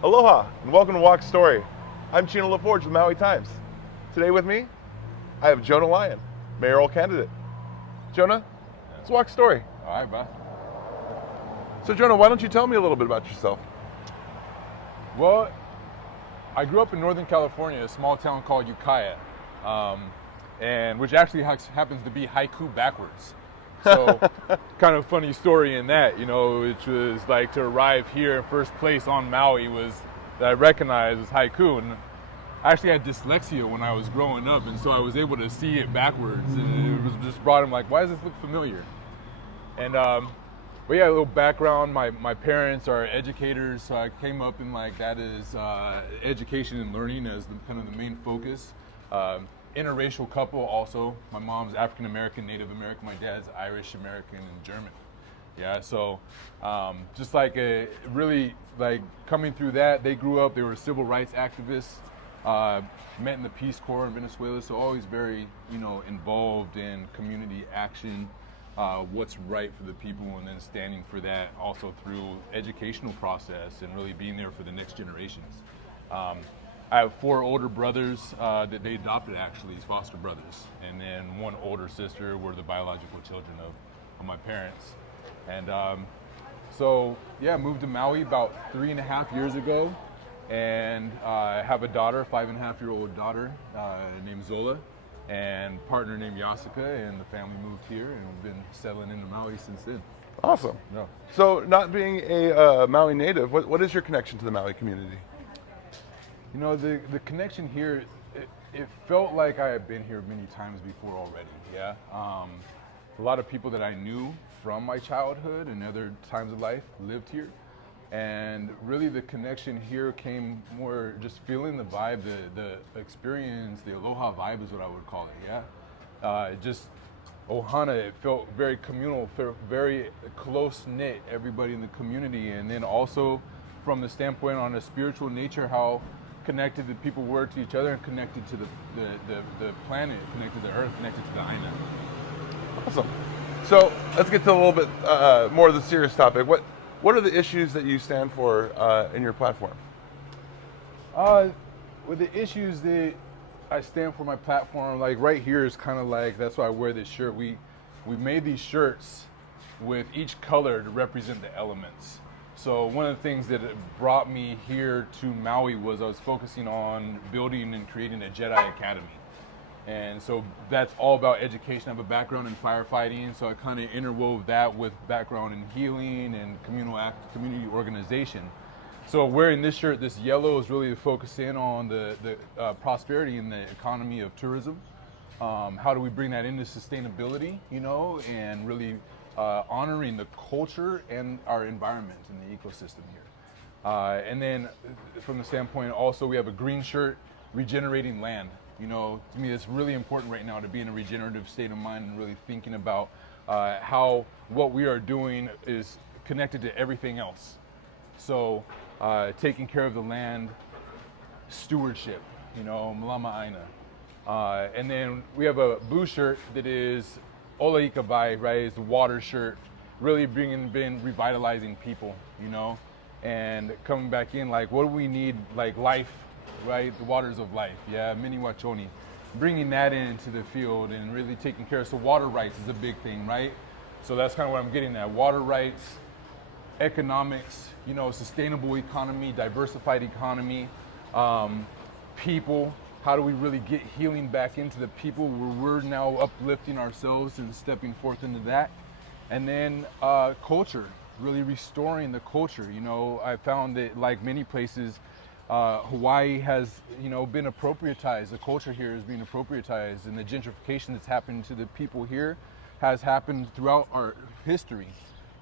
Aloha and welcome to Walk Story. I'm Chino LaForge with Maui Times. Today with me, I have Jonah Lyon, mayoral candidate. Jonah, let's walk story. All right, bye. So Jonah, why don't you tell me a little bit about yourself? Well, I grew up in Northern California, a small town called Ukiah, and which actually happens to be haiku backwards. So, kind of funny story in that, which was like to arrive here in first place on Maui was that I recognized as haiku. And I actually had dyslexia when I was growing up, and so I was able to see it backwards, and it was just brought him like, why does this look familiar? And but yeah, a little background. My parents are educators, so I came up in like that is education and learning as kind of the main focus. Interracial couple also. My mom's African American, Native American. My dad's Irish American and German. Yeah, so just like really like coming through that, they grew up. They were civil rights activists. Met in the Peace Corps in Venezuela, so always very involved in community action. What's right for the people, and then standing for that also through educational process and really being there for the next generations. I have 4 older brothers that they adopted actually as foster brothers, and then 1 older sister. We're the biological children of my parents. And so yeah, moved to Maui about 3.5 years ago, and I have a daughter, 5.5-year-old daughter named Zola, and partner named Yasuka, and the family moved here, and we've been settling into Maui since then. Awesome. Yeah. So not being a Maui native, what is your connection to the Maui community? The connection here, it felt like I had been here many times before already, yeah. A lot of people that I knew from my childhood and other times of life lived here. And really the connection here came more just feeling the vibe, the experience, the aloha vibe is what I would call it, yeah. Just ohana, it felt very communal, very close-knit, everybody in the community. And then also from the standpoint on a spiritual nature, how connected the people were to each other and connected to the planet, connected to Earth, connected to the Aina. Awesome. So let's get to a little bit more of the serious topic. What are the issues that you stand for in your platform? With the issues that I stand for my platform, like right here is kind of like, that's why I wear this shirt. We made these shirts with each color to represent the elements. So one of the things that brought me here to Maui was I was focusing on building and creating a Jedi Academy. And so that's all about education. I have a background in firefighting, so I kind of interwove that with background in healing and community organization. So wearing this shirt, this yellow, is really to focus in on the prosperity in the economy of tourism. How do we bring that into sustainability, and really honoring the culture and our environment and the ecosystem here. And then from the standpoint also, we have a green shirt, regenerating land. To me, it's really important right now to be in a regenerative state of mind and really thinking about how what we are doing is connected to everything else. So taking care of the land, stewardship, malama aina. And then we have a blue shirt that is Ola Ika Bai, right? It's the water shirt, really been revitalizing people, and coming back in, like, what do we need, like life, right? The waters of life, yeah, mini wachoni. Bringing that into the field and really taking care of, so water rights is a big thing, right? So that's kind of what I'm getting at, water rights, economics, sustainable economy, diversified economy, people. How do we really get healing back into the people where we're now uplifting ourselves and stepping forth into that? And then culture, really restoring the culture. I found that like many places, Hawaii has, been appropriatized. The culture here is being appropriatized, and the gentrification that's happened to the people here has happened throughout our history.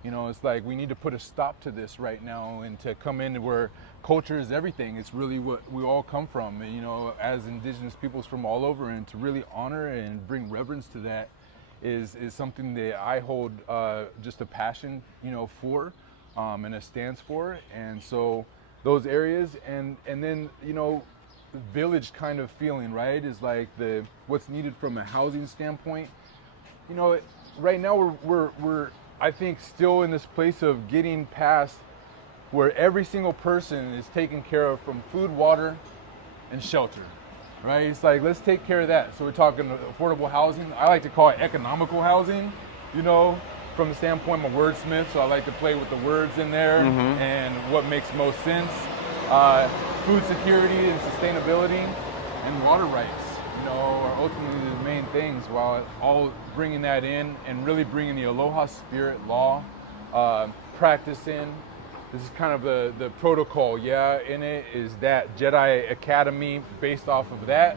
It's like we need to put a stop to this right now and to come in where culture is everything. It's really what we all come from, as indigenous peoples from all over, and to really honor and bring reverence to that is something that I hold just a passion, for, and a stance for. And so those areas, and then, the village kind of feeling, right, is like what's needed from a housing standpoint. Right now we're I think still in this place of getting past where every single person is taken care of from food, water, and shelter, right? It's like, let's take care of that. So we're talking affordable housing. I like to call it economical housing, you know, from the standpoint I'm a wordsmith, so I like to play with the words in there and what makes most sense. Food security and sustainability and water rights, you know, are ultimately the main things, while all bringing that in and really bringing the aloha spirit law practice in. This is kind of the protocol, in it is that Jedi Academy based off of that,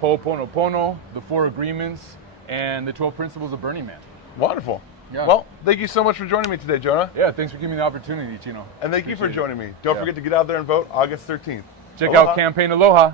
Ho'oponopono, the 4 agreements, and the 12 principles of Burning Man. Wonderful. Yeah. Well, thank you so much for joining me today, Jonah. Yeah, thanks for giving me the opportunity, Chino. And thank you for Appreciate joining me. Don't forget to get out there and vote August 13th. Check Aloha. out Campaign Aloha.